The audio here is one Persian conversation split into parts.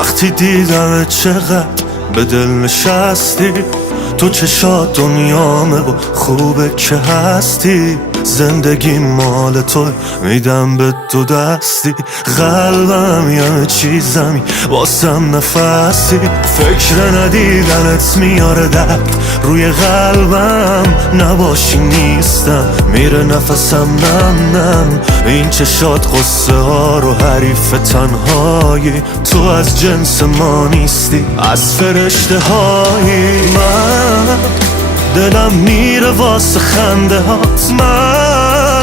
وقتی دیدم چقدر به دل نشستی، تو چشات دنیامه و خوبه که هستی. زندگی مال تو میدم به تو دستی، قلبم یه چیزمی واسم نفسی. فکر ندیدنت میاره درد روی قلبم، نباشی نیستم میره نفسم نم نم. این چشات قصه ها رو حریف تنهایی، تو از جنس ما نیستی از فرشته هایی. من دلم میره واسه خنده هات، من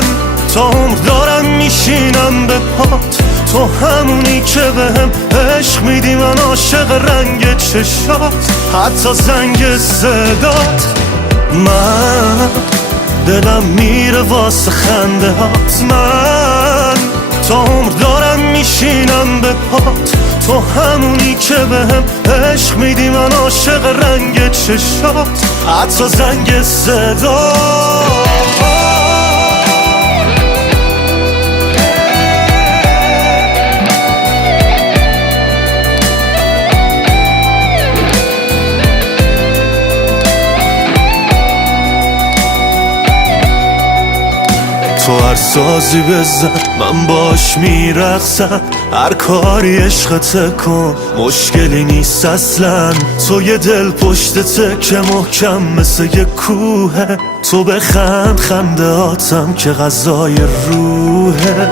تا عمر دارم میشینم به پات. تو همونی که بهم عشق میدی، من عاشق رنگ چشات حتی زنگ صدات. من دلم میره واسه خنده هات، من تا عمر دارم میشینم به پات. تو همونی که بهم عشق میدی، من عاشق رنگ چشات حتی زنگ صدات. تو هر سازی بزن من باش میرقصم، هر کاری عشقت کن مشکلی نیست اصلا. تو یه دل پشتته که محکم مثل یه کوهه، تو بخند خنده هاتم که غذای روحه.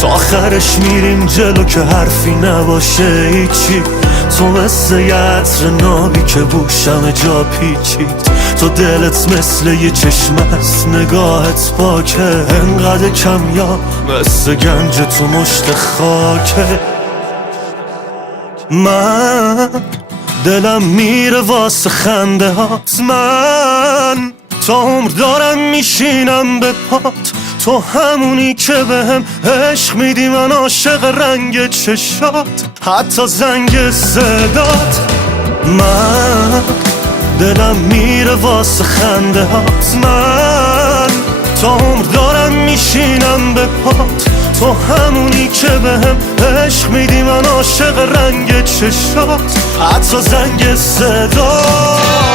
تا آخرش میریم جلو که حرفی نباشه هیچی، تو مثل یه عطر نابی که بوشم جا پیچید. تو دلت مثل یه چشم است، نگاهت پاکه انقدر کمیاب مثل گنج تو مشت خاکه. من دلم میره واسه خنده هات، من تا عمر دارم میشینم به پات. تو همونی که بهم عشق میدی، من عاشق رنگ چشات حتی زنگ صدات. من دلم میره واسه خنده هات، من تا عمر دارم میشینم به پات. تو همونی که بهم عشق میدی، من عاشق رنگ چشات حتی زنگ صدات.